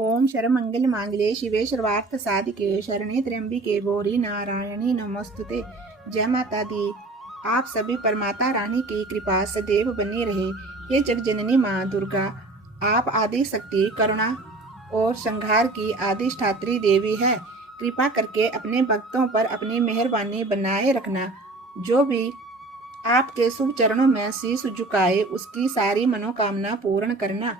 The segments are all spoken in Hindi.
ओम शरमंगल मांगल्ये शिवे सर्वार्थ साधिके शरणे त्र्यंबिके गौरी नारायणी नमोस्तुते। जय माता दी। आप सभी पर माता रानी की कृपा सदैव बनी रहे। ये जगजननी माँ दुर्गा आप आदि शक्ति, करुणा और संहार की अधिष्ठात्री देवी है। कृपा करके अपने भक्तों पर अपनी मेहरबानी बनाए रखना। जो भी आपके शुभ चरणों में शीश झुकाए उसकी सारी मनोकामना पूर्ण करना।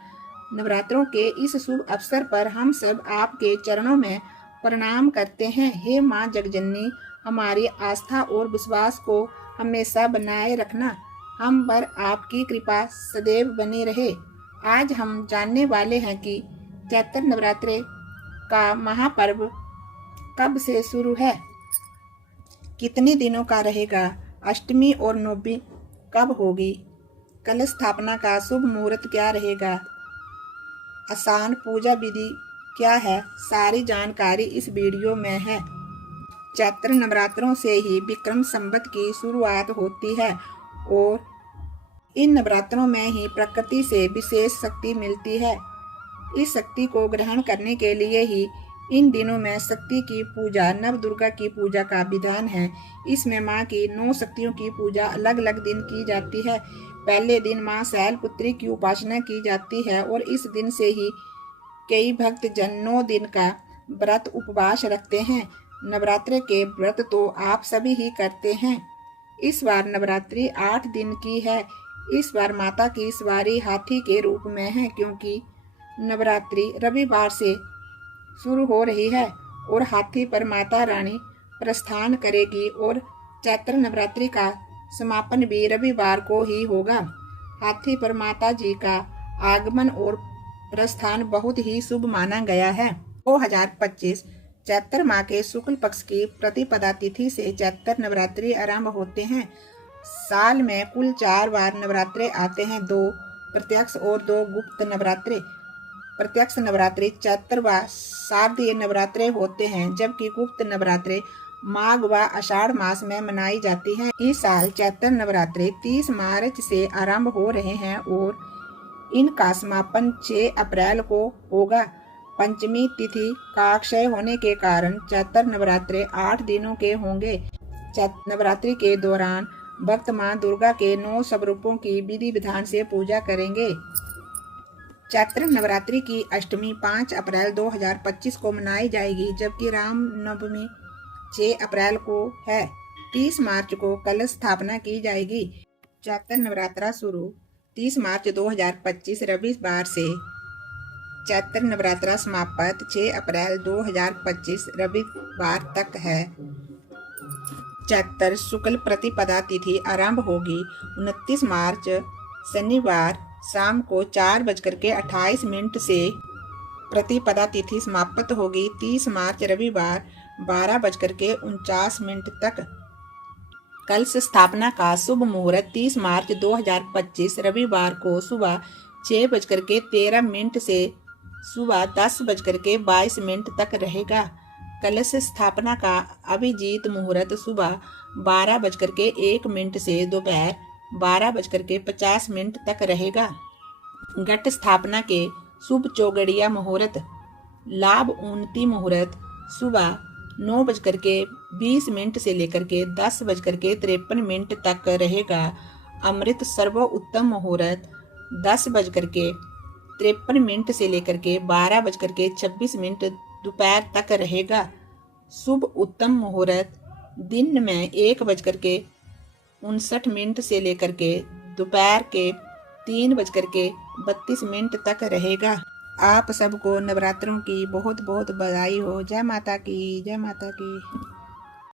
नवरात्रों के इस शुभ अवसर पर हम सब आपके चरणों में प्रणाम करते हैं। हे माँ जगजननी, हमारी आस्था और विश्वास को हमेशा बनाए रखना। हम पर आपकी कृपा सदैव बनी रहे। आज हम जानने वाले हैं कि चैत्र नवरात्रे का महापर्व कब से शुरू है, कितने दिनों का रहेगा, अष्टमी और नवमी कब होगी, कलश स्थापना का शुभ मुहूर्त क्या रहेगा, आसान पूजा विधि क्या है, सारी जानकारी इस वीडियो में है। चैत्र नवरात्रों से ही विक्रम संवत की शुरुआत होती है और इन नवरात्रों में ही प्रकृति से विशेष शक्ति मिलती है। इस शक्ति को ग्रहण करने के लिए ही इन दिनों में शक्ति की पूजा, नव दुर्गा की पूजा का विधान है। इसमें माँ की 9 शक्तियों की पूजा अलग अलग दिन की जाती है। पहले दिन माँ शैलपुत्री की उपासना की जाती है और इस दिन से ही कई भक्त जन 9 दिन का व्रत उपवास रखते हैं। नवरात्रि के व्रत तो आप सभी ही करते हैं। इस बार नवरात्रि 8 दिन की है। इस बार माता की सवारी हाथी के रूप में है, क्योंकि नवरात्रि रविवार से शुरू हो रही है और हाथी पर माता रानी प्रस्थान करेगी और चैत्र नवरात्रि का समापन भी रविवार को ही होगा। हाथी पर माता जी का आगमन और प्रस्थान बहुत ही शुभ माना गया है। 2025 चैत्र माह के शुक्ल पक्ष की प्रतिपदा तिथि से चैत्र नवरात्रि आरंभ होते हैं। साल में कुल 4 बार नवरात्रे आते हैं, 2 प्रत्यक्ष और 2 गुप्त नवरात्रे। प्रत्यक्ष नवरात्रि चैत्र व शारदीय नवरात्रे होते हैं, जबकि गुप्त नवरात्रे माघ व आषाढ़ मास में मनाई जाती हैं। इस साल चैत्र नवरात्रे 30 मार्च से आरंभ हो रहे हैं और इनका समापन 6 अप्रैल को होगा। पंचमी तिथि का अक्षय होने के कारण चैत्र नवरात्रे 8 दिनों के होंगे। चैत्र नवरात्रि के दौरान भक्त माँ दुर्गा के 9 स्वरूपों की विधि विधान से पूजा करेंगे। चैत्र नवरात्रि की अष्टमी 5 अप्रैल 2025 को मनाई जाएगी, जबकि राम नवमी 6 अप्रैल को है। 30 मार्च को कलश स्थापना की जाएगी। चैत्र नवरात्रा शुरू 30 मार्च 2025 रविवार से चैत्र नवरात्रा समाप्त 6 अप्रैल 2025 रविवार तक है। चैत्र शुक्ल प्रतिपदा तिथि आरंभ होगी 29 मार्च शनिवार शाम को 4:28 से प्रतिपदा तिथि समाप्त होगी। 30 मार्च रविवार 12:49 तक। कलश स्थापना का शुभ मुहूर्त 30 मार्च 2025 रविवार को सुबह 6:13 से सुबह 10:22 तक रहेगा। कलश स्थापना का अभिजीत मुहूर्त सुबह 12:01 से दोपहर 12:50 तक रहेगा। घट स्थापना के शुभ चौगड़िया मुहूर्त लाभ उन्नति मुहूर्त सुबह 9:20 से लेकर के 10:53 तक रहेगा। अमृत सर्वोत्तम मुहूर्त 10:53 से लेकर के 12:26 दोपहर तक रहेगा। शुभ उत्तम मुहूर्त दिन में 1:59 से लेकर के दोपहर के 3:32 तक रहेगा। आप सबको नवरात्रों की बहुत बहुत बधाई हो। जय माता की, जय माता की।